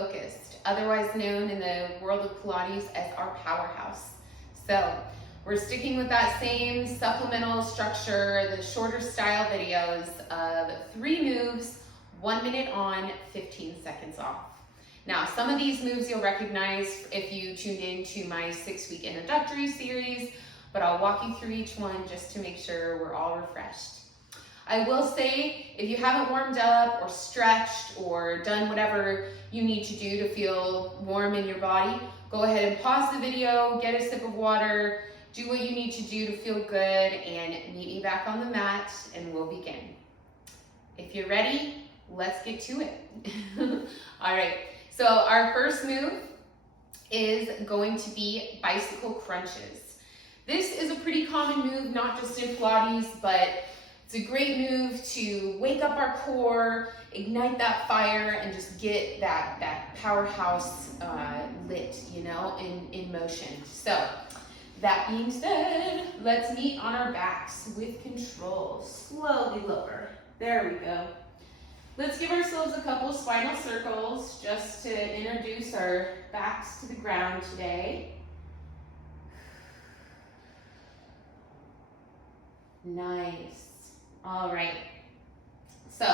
focused, otherwise known in the world of Pilates as our Powerhouse. So we're sticking with that same supplemental structure, the shorter style videos of 3 moves, 1 minute on, 15 seconds off. Now, some of these moves you'll recognize if you tuned into my 6-week introductory series, but I'll walk you through each one just to make sure we're all refreshed. I will say, if you haven't warmed up or stretched or done whatever you need to do to feel warm in your body, go ahead and pause the video, get a sip of water, do what you need to do to feel good, and meet me back on the mat and we'll begin. If you're ready, let's get to it. All right, so our first move is going to be bicycle crunches. This is a pretty common move, not just in Pilates, but it's a great move to wake up our core, ignite that fire, and just get that powerhouse lit, you know, in motion. So that being said, let's meet on our backs with control. Slowly lower. There we go. Let's give ourselves a couple spinal circles just to introduce our backs to the ground today. Nice. All right. So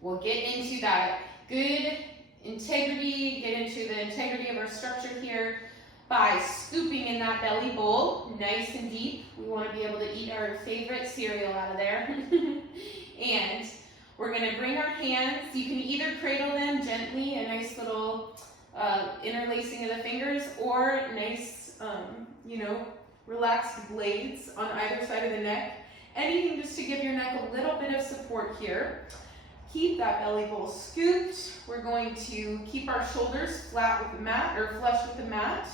we'll get into that good integrity, get into the integrity of our structure here by scooping in that belly bowl nice and deep. We want to be able to eat our favorite cereal out of there. And we're going to bring our hands, you can either cradle them gently, a nice little interlacing of the fingers, or nice, you know, relaxed blades on either side of the neck. Anything just to give your neck a little bit of support here. Keep that belly bowl scooped. We're going to keep our shoulders flat with the mat, or flush with the mat,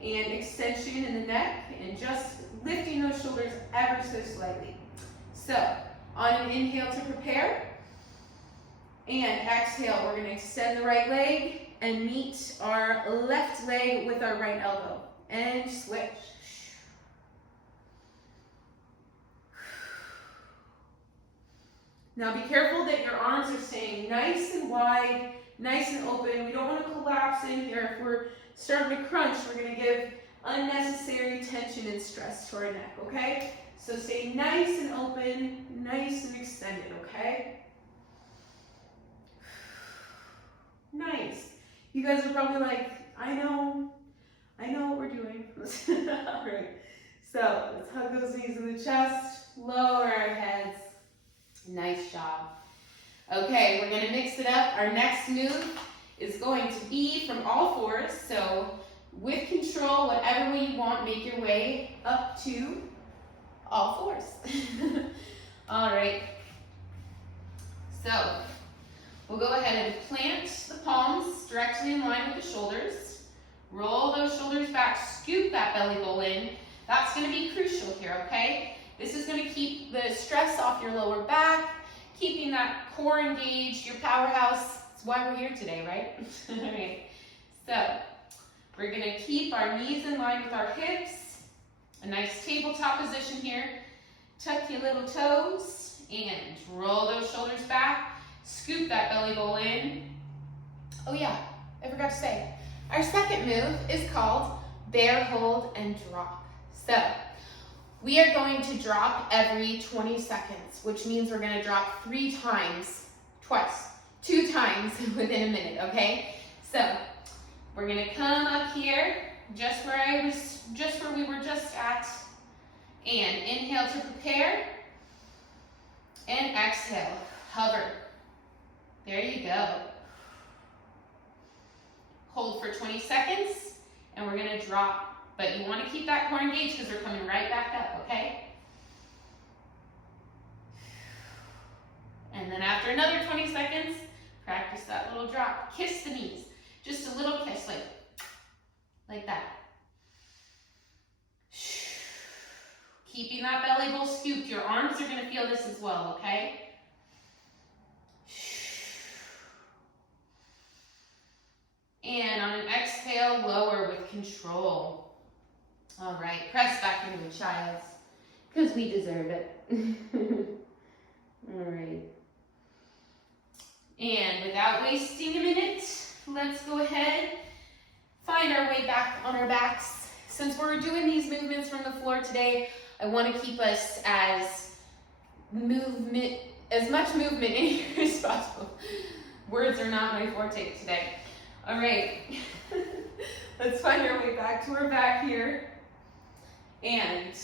and extension in the neck, and just lifting those shoulders ever so slightly. So on an inhale to prepare, and exhale, we're going to extend the right leg and meet our left leg with our right elbow, and switch. Now be careful that your arms are staying nice and wide, nice and open. We don't want to collapse in here. If we're starting to crunch, we're going to give unnecessary tension and stress to our neck, okay? So stay nice and open, nice and extended, okay? Nice. You guys are probably like, I know what we're doing. All right. So let's hug those knees in the chest, lower our heads. Nice job. Okay, we're going to mix it up. Our next move is going to be from all fours. So with control, whatever way you want, make your way up to all fours. All right. So we'll go ahead and plant the palms directly in line with the shoulders. Roll those shoulders back, scoop that belly bowl in. That's going to be crucial here, okay? This is going to keep the stress off your lower back, keeping that core engaged, your powerhouse. That's why we're here today, right? All right. So we're going to keep our knees in line with our hips. A nice tabletop position here. Tuck your little toes and roll those shoulders back. Scoop that belly bowl in. Oh yeah, I forgot to say. Our second move is called bear hold and drop. So we are going to drop every 20 seconds, which means we're going to drop 2 times within a minute, okay? So we're going to come up here, just where we were just at, and inhale to prepare, and exhale, hover. There you go. Hold for 20 seconds, and we're going to drop. But you want to keep that core engaged because we're coming right back up, okay? And then after another 20 seconds, practice that little drop. Kiss the knees. Just a little kiss, like that. Keeping that belly bowl scooped. Your arms are going to feel this as well, okay? And on an exhale, lower with control. All right, press back into a child's, because we deserve it. All right. And without wasting a minute, let's let's go ahead, find our way back on our backs. Since we're doing these movements from the floor today, I want to keep us as much movement in here as possible. Words are not my forte today. All right, let's find our way back to our back here. And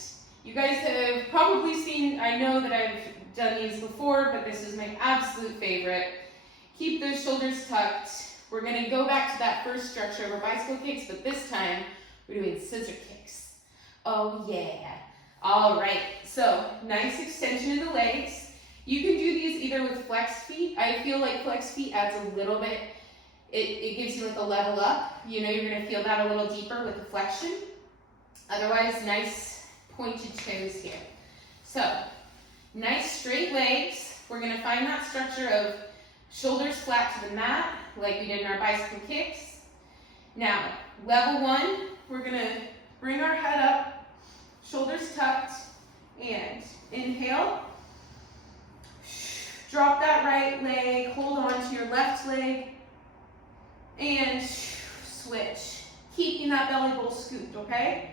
you guys have probably seen, I know that I've done these before, but this is my absolute favorite. Keep those shoulders tucked. We're gonna go back to that first structure of our bicycle kicks, but this time we're doing scissor kicks. Oh yeah. All right, so nice extension of the legs. You can do these either with flexed feet. I feel like flexed feet adds a little bit, it gives you like a level up. You know, you're gonna feel that a little deeper with the flexion. Otherwise, nice pointed toes here. So, nice straight legs. We're gonna find that structure of shoulders flat to the mat, like we did in our bicycle kicks. Now, level one, we're gonna bring our head up, shoulders tucked, and inhale. Drop that right leg, hold on to your left leg, and switch. Keeping that belly bowl scooped, okay?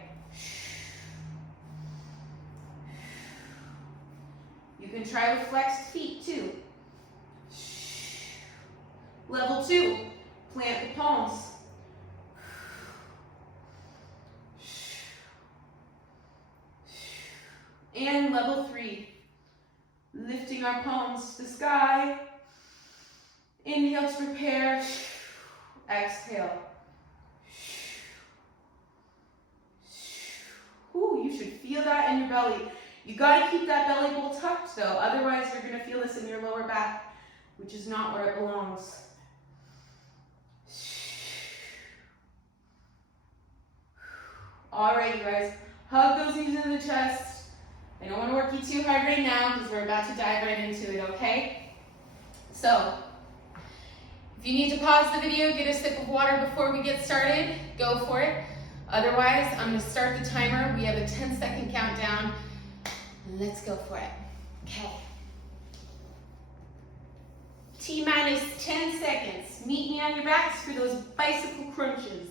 You can try with flexed feet too. Level two, plant the palms. And level three, lifting our palms to the sky. Inhale to prepare. Exhale. Ooh, you should feel that in your belly. You gotta keep that belly bowl tucked though, otherwise you're gonna feel this in your lower back, which is not where it belongs. All right, you guys, hug those knees into the chest. I don't want to work you too hard right now because we're about to dive right into it, okay? So, if you need to pause the video, get a sip of water before we get started, go for it. Otherwise, I'm going to start the timer. We have a 10-second countdown. Let's go for it. Okay. T-minus 10 seconds. Meet me on your backs for those bicycle crunches.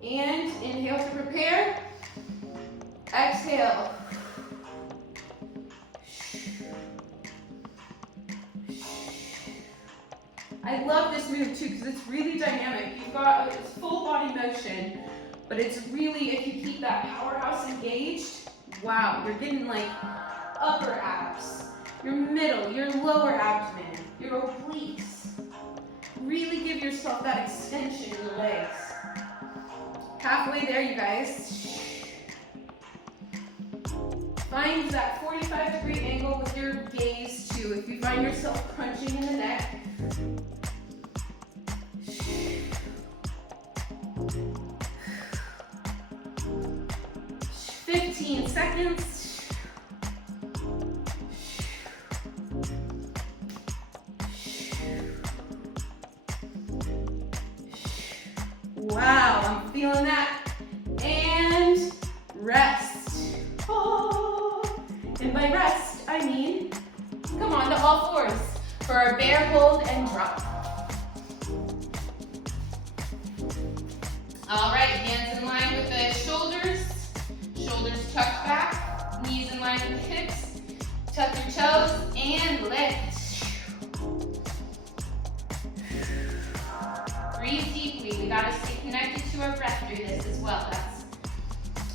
And inhale to prepare. Exhale. I love this move too because it's really dynamic. You've got it's full body motion, but it's really, if you keep that powerhouse engaged, wow, you're getting like upper abs, your middle, your lower abdomen, your obliques. Really give yourself that extension in the legs. Halfway there, you guys. Find that 45-degree angle with your gaze too. If you find yourself crunching in the neck. 15 seconds. Wow, I'm feeling that. And rest. Oh. And by rest, I mean, come on to all fours for our bear hold and drop. All right, hands in line with the shoulders. Shoulders tucked back, knees in line with the hips. Tuck your toes and lift. Breathe deeply. We gotta stay connected to our breath through this as well. That's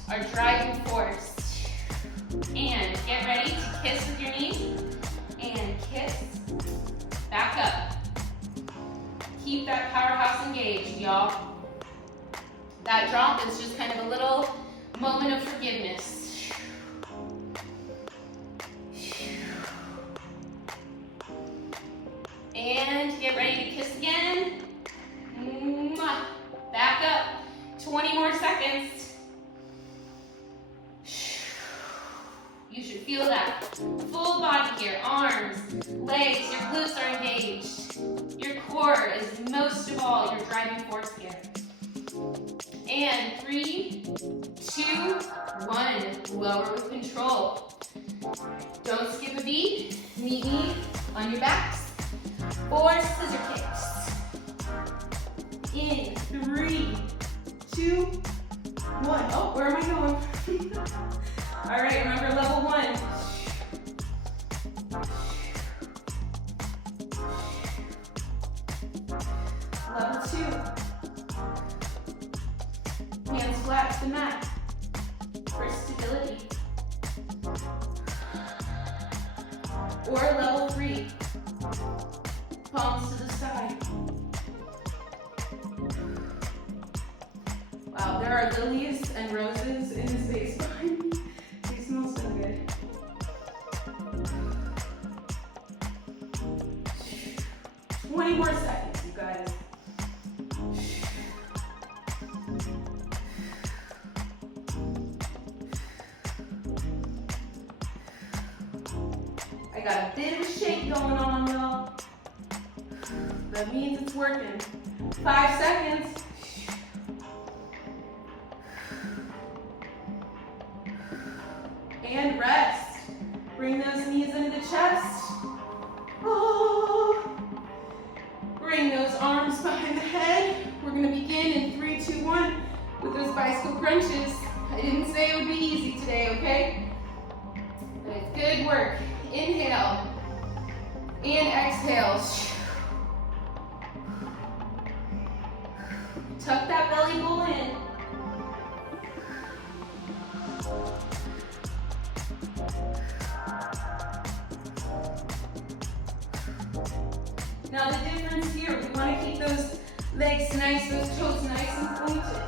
our driving force. And get ready to kiss with your knees. And kiss. Back up. Keep that powerhouse engaged, y'all. That drop is just kind of a little moment of forgiveness. And get ready to kiss again. Back up. 20 more seconds. You should feel that full body here. Arms, legs, your glutes are engaged. Your core is most of all your driving force here. And 3, 2, 1. Lower with control. Don't skip a beat. Meet me on your backs for scissor kicks. Level 2. Hands flat to the mat for stability. Or level 3. Palms to the side. Wow, there are lilies and roses in the space behind me. They smell so good. Twenty more seconds, you guys. I got a bit of a shake going on, y'all. That means it's working. 5 seconds. And rest. Bring those knees into the chest. Oh. Bring those arms behind the head. We're gonna begin in 3, 2, 1 with those bicycle crunches. I didn't say it would be easy today, okay? But it's good work. Inhale and exhale. Tuck that belly bowl in. Now the difference here, we want to keep those legs nice, those toes nice and pointed.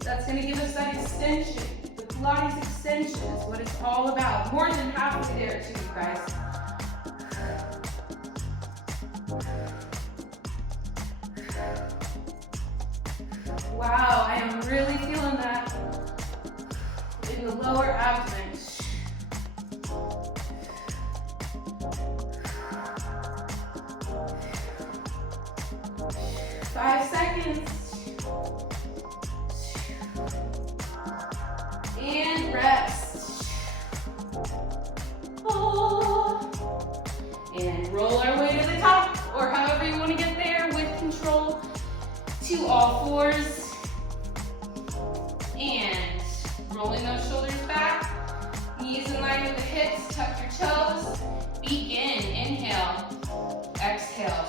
That's going to give us that extension. The Pilates extension is what it's all about. More than halfway there too, you guys. Wow, I am really feeling that in the lower abdomen. 5 seconds. And rest. Oh. And roll our way to the top, or however you want to get there with control, to all fours. And rolling those shoulders back, knees in line with the hips, tuck your toes. Begin, inhale, exhale,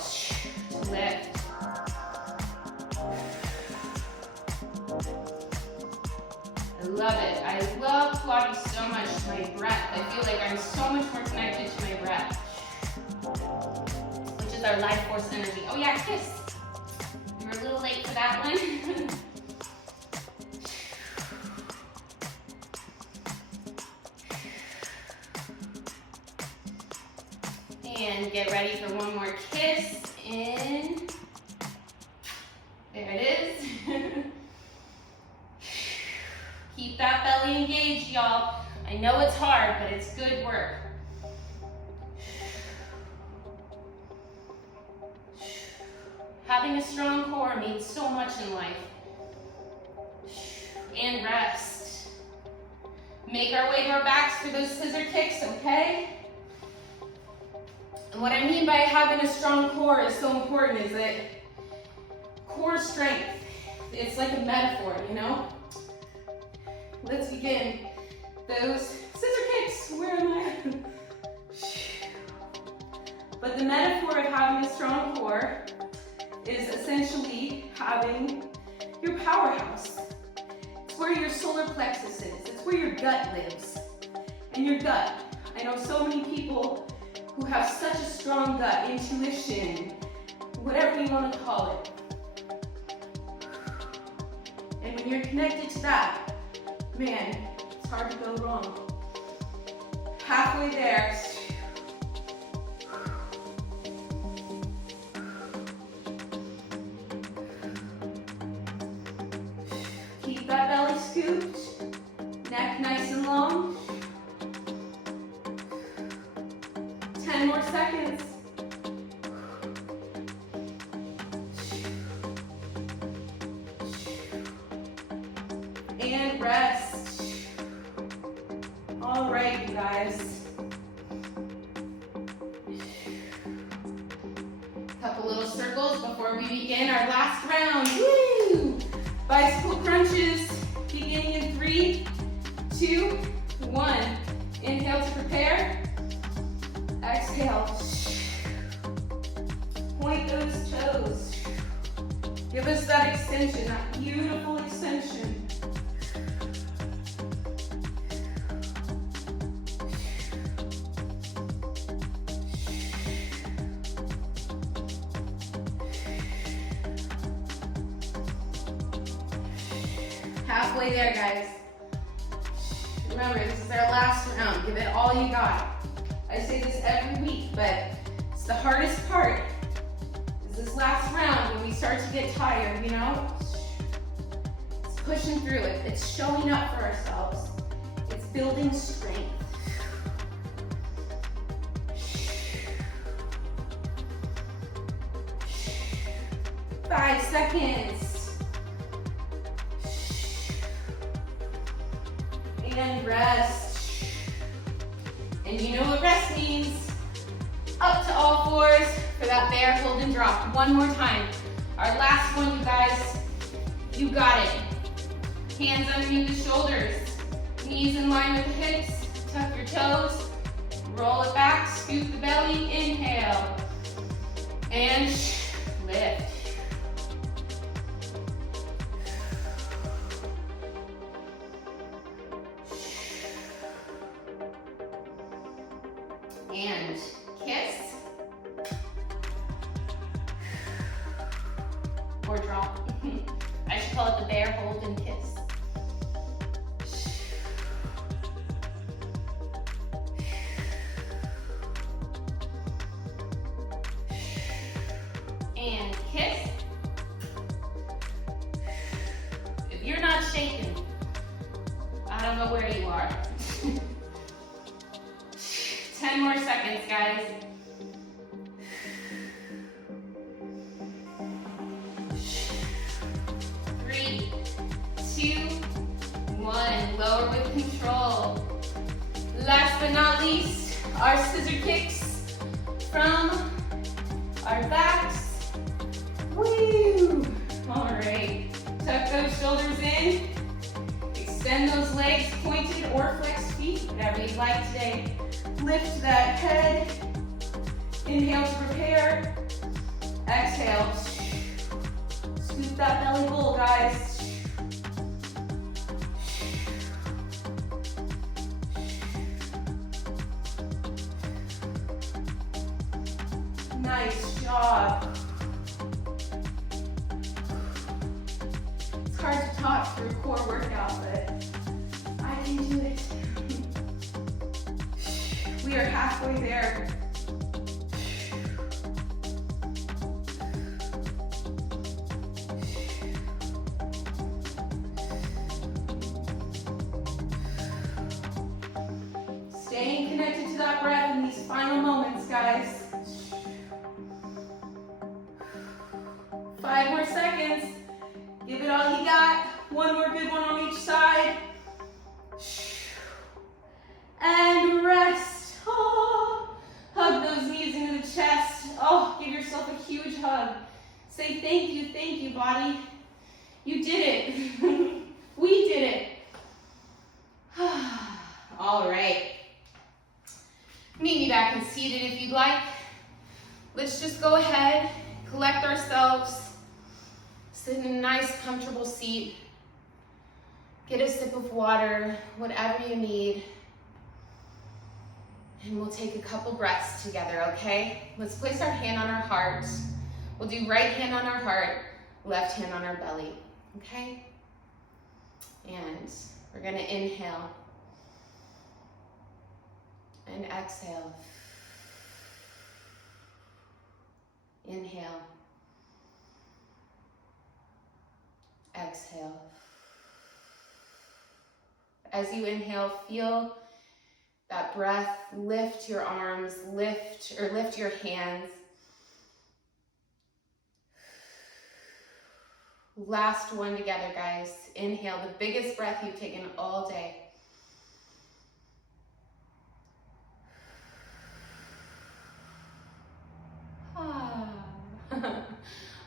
lift. I love it. I love Pilates so much. My breath. I feel like I'm so much more connected to my breath, which is our life force energy. Oh yeah, kiss. You were a little late for that one. And get ready for one more kiss. In. There it is. Keep that belly engaged, y'all. I know it's hard, but it's good work. Having a strong core means so much in life. And rest. Make our way to our backs for those scissor kicks, okay? And what I mean by having a strong core is so important is that core strength, it's like a metaphor, you know? Let's begin. Those scissor kicks, where am I? But the metaphor of having a strong core is essentially having your powerhouse. It's where your solar plexus is. It's where your gut lives. And your gut, I know so many people who have such a strong gut, intuition, whatever you want to call it. And when you're connected to that, man, it's hard to go wrong. Halfway there. Keep that belly scooped, neck nice and long. 10 more seconds. And rest. All right, you guys. Couple little circles before we begin our last round. Woo! Bicycle crunches, beginning in 3, 2, 1. Inhale to prepare. Exhale. Point extension, that beautiful extension. Halfway there, guys. Remember, this is our last round. Give it all you got. I say this every week, but it's the hardest part. Is this last round when we start to get tired, you know? It's pushing through it. It's showing up for ourselves. It's building strength. 5 seconds. And rest. And you know what rest means. Up to all fours for that bear hold and drop. One more time. Our last one, you guys. You got it. Hands underneath the shoulders. Knees in line with the hips. Tuck your toes. Roll it back. Scoop the belly. Inhale. And lift. And kiss. Or drop. I should call it the bear hold and kiss. And kiss. If you're not shaking, I don't know where you are. 10 more seconds, guys. 3, 2, 1. Lower with control. Last but not least, our scissor kicks from our backs. Woo! All right. Tuck those shoulders in. Extend those legs, pointed or flexed feet, whatever you'd like today. Lift that head. Inhale to prepare. Exhale. Scoop that belly bowl, guys. Nice job. It's hard to talk through a core workout, but I can do it. We are halfway there. Staying connected to that breath in these final moments, guys. 5 more seconds. Give it all you got. One more good one on each side. And rest. Oh, hug those knees into the chest. Oh, give yourself a huge hug. Say thank you, body. You did it. We did it. All right. Meet me back and seated if you'd like. Let's just go ahead, collect ourselves, sit in a nice, comfortable seat, get a sip of water, whatever you need. And we'll take a couple breaths together, okay? Let's place our hand on our heart. We'll do right hand on our heart, left hand on our belly, okay? And we're gonna inhale and exhale. Inhale. Exhale. As you inhale, feel that breath, lift your arms, lift your hands. Last one together, guys. Inhale, the biggest breath you've taken all day.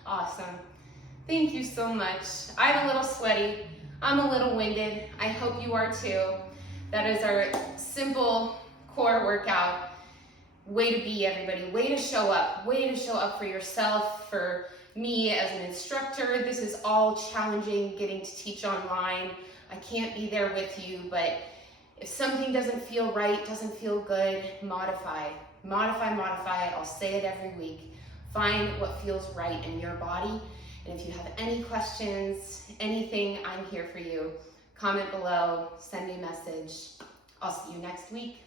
Awesome. Thank you so much. I'm a little sweaty. I'm a little winded. I hope you are too. That is our simple core workout. way to be, everybody. Way to show up. Way to show up for yourself, for me as an instructor. This is all challenging, getting to teach online. I can't be there with you, but if something doesn't feel right, doesn't feel good, modify. Modify, modify. I'll say it every week. Find what feels right in your body. And if you have any questions, anything, I'm here for you. Comment below, send me a message. I'll see you next week.